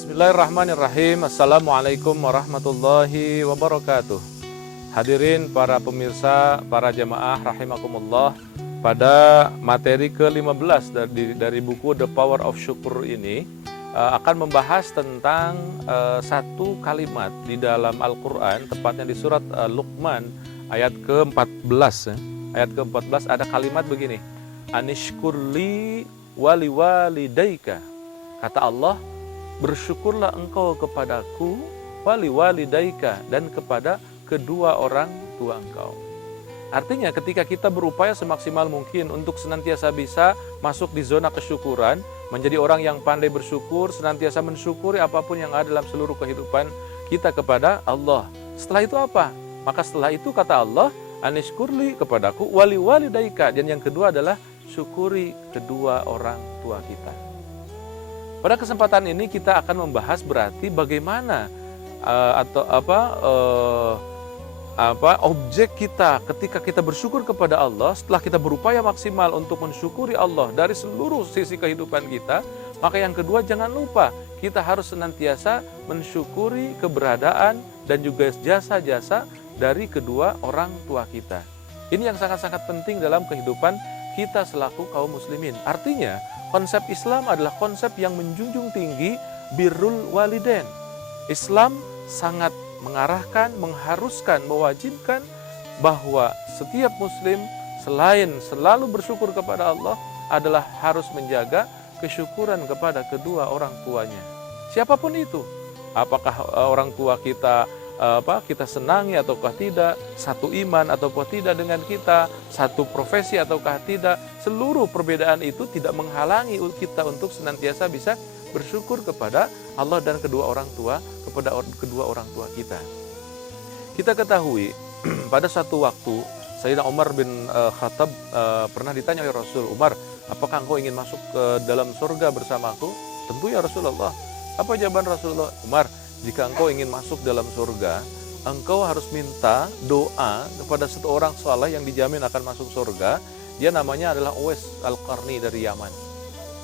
Bismillahirrahmanirrahim. Assalamualaikum warahmatullahi wabarakatuh. Hadirin para pemirsa, para jamaah rahimakumullah. Pada materi ke-15 dari buku The Power of Syukur ini akan membahas tentang satu kalimat di dalam Al-Quran, tepatnya di surat Luqman ayat ke-14. Ayat ke-14 ada kalimat begini, Anishkurli wali walidaika. Kata Allah, bersyukurlah engkau kepadaku, wali walidaika, dan kepada kedua orang tua engkau. Artinya ketika kita berupaya semaksimal mungkin untuk senantiasa bisa masuk di zona kesyukuran, menjadi orang yang pandai bersyukur, senantiasa mensyukuri apapun yang ada dalam seluruh kehidupan kita kepada Allah. Setelah itu apa? Maka setelah itu kata Allah, anishkurli kepadaku, wali walidaika, dan yang kedua adalah syukuri kedua orang tua kita. Pada kesempatan ini kita akan membahas berarti bagaimana objek kita ketika kita bersyukur kepada Allah. Setelah kita berupaya maksimal untuk mensyukuri Allah dari seluruh sisi kehidupan kita, maka yang kedua jangan lupa kita harus senantiasa mensyukuri keberadaan dan juga jasa-jasa dari kedua orang tua kita. Ini yang sangat-sangat penting dalam kehidupan kita selaku kaum muslimin. Artinya konsep Islam adalah konsep yang menjunjung tinggi birrul walidain. Islam sangat mengarahkan, mengharuskan, mewajibkan bahwa setiap muslim selain selalu bersyukur kepada Allah adalah harus menjaga kesyukuran kepada kedua orang tuanya. Siapapun itu, apakah orang tua kita kita senangi ataukah tidak, satu iman ataukah tidak dengan kita, satu profesi ataukah tidak, seluruh perbedaan itu tidak menghalangi kita untuk senantiasa bisa bersyukur kepada Allah dan kedua orang tua, kepada kedua orang tua kita. Kita ketahui pada satu waktu Sayyidina Umar bin Khattab pernah ditanya oleh Rasul, Umar, apakah engkau ingin masuk ke dalam surga bersamaku? Tentu ya Rasulullah. Apa jawaban Rasulullah? Umar, jika engkau ingin masuk dalam surga, engkau harus minta doa kepada seorang saleh yang dijamin akan masuk surga. Dia namanya adalah Uwais Al-Qarni dari Yaman.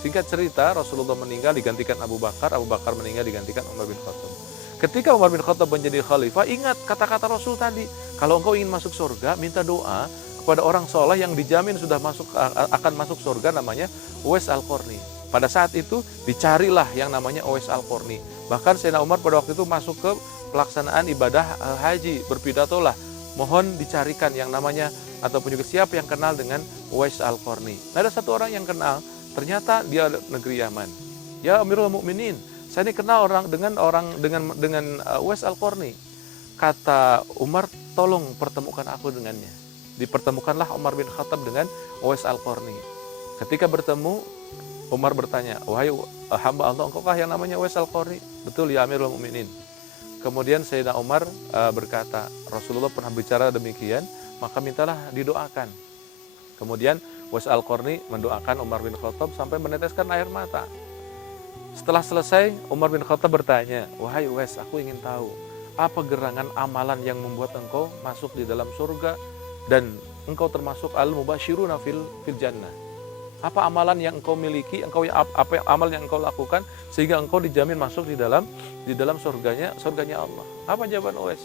Singkat cerita, Rasulullah meninggal digantikan Abu Bakar, Abu Bakar meninggal digantikan Umar bin Khattab. Ketika Umar bin Khattab menjadi khalifah, ingat kata-kata Rasul tadi, kalau engkau ingin masuk surga, minta doa kepada orang saleh yang dijamin sudah akan masuk surga, namanya Uwais Al-Qarni. Pada saat itu dicarilah yang namanya Uwais Al-Qarni. Bahkan Sayyidina Umar pada waktu itu masuk ke pelaksanaan ibadah haji, berpidatolah, mohon dicarikan yang namanya ataupun juga siapa yang kenal dengan Uwais Al-Qarni. Nah, ada satu orang yang kenal, ternyata dia negeri Yaman. Ya Amirul Mukminin, saya ini kenal dengan Uwais Al-Qarni. Kata Umar, tolong pertemukan aku dengannya. Dipertemukanlah Umar bin Khattab dengan Uwais Al-Qarni. Ketika bertemu, Umar bertanya, wahai hamba Allah, engkaukah yang namanya Uwais Al-Qarni? Betul ya Amirul Mukminin. Kemudian Sayyidina Umar berkata, Rasulullah pernah bicara demikian, maka mintalah didoakan. Kemudian Uwais Al-Qarni mendoakan Umar bin Khattab sampai meneteskan air mata. Setelah selesai, Umar bin Khattab bertanya, wahai Uwais, aku ingin tahu, apa gerangan amalan yang membuat engkau masuk di dalam surga dan engkau termasuk al-mubashiruna fil jannah? Apa amalan yang engkau miliki, apa amal yang engkau lakukan sehingga engkau dijamin masuk di dalam surganya Allah? Apa jawaban Uwais?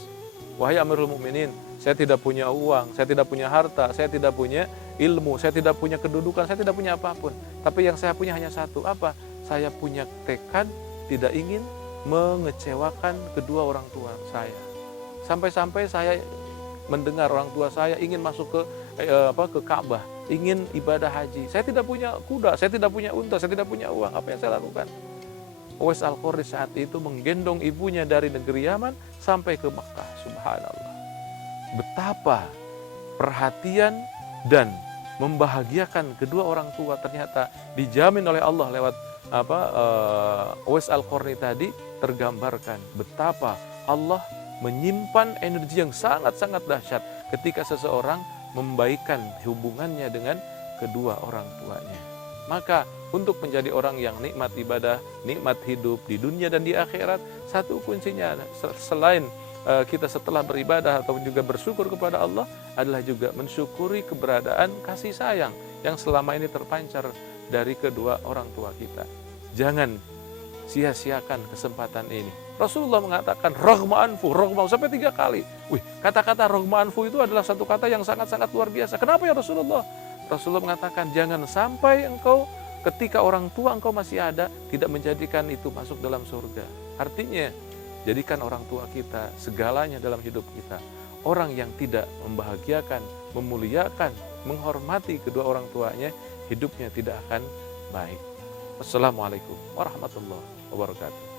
Wahai Amirul Mukminin, saya tidak punya uang, saya tidak punya harta, saya tidak punya ilmu, saya tidak punya kedudukan, saya tidak punya apapun. Tapi yang saya punya hanya satu, apa? Saya punya tekad tidak ingin mengecewakan kedua orang tua saya. Sampai-sampai saya mendengar orang tua saya ingin masuk ke Ka'bah, ingin ibadah haji. Saya tidak punya kuda, saya tidak punya unta, saya tidak punya uang. Apa yang saya lakukan? Uwais Al-Qarni saat itu menggendong ibunya dari negeri Yaman sampai ke Makkah. Subhanallah. Betapa perhatian dan membahagiakan kedua orang tua ternyata dijamin oleh Allah lewat Uwais Al-Qarni tadi, tergambarkan betapa Allah menyimpan energi yang sangat-sangat dahsyat ketika seseorang membaikkan hubungannya dengan kedua orang tuanya. Maka untuk menjadi orang yang nikmat ibadah, nikmat hidup di dunia dan di akhirat, satu kuncinya selain kita setelah beribadah ataupun juga bersyukur kepada Allah adalah juga mensyukuri keberadaan kasih sayang yang selama ini terpancar dari kedua orang tua kita. Jangan sia-siakan kesempatan ini. Rasulullah mengatakan raghma anfu, sampai 3 kali. Wih, kata-kata raghma anfu itu adalah satu kata yang sangat-sangat luar biasa. Kenapa ya Rasulullah? Rasulullah mengatakan jangan sampai engkau ketika orang tua engkau masih ada tidak menjadikan itu masuk dalam surga. Artinya, jadikan orang tua kita segalanya dalam hidup kita. Orang yang tidak membahagiakan, memuliakan, menghormati kedua orang tuanya, hidupnya tidak akan baik. Wassalamualaikum warahmatullahi wabarakatuh.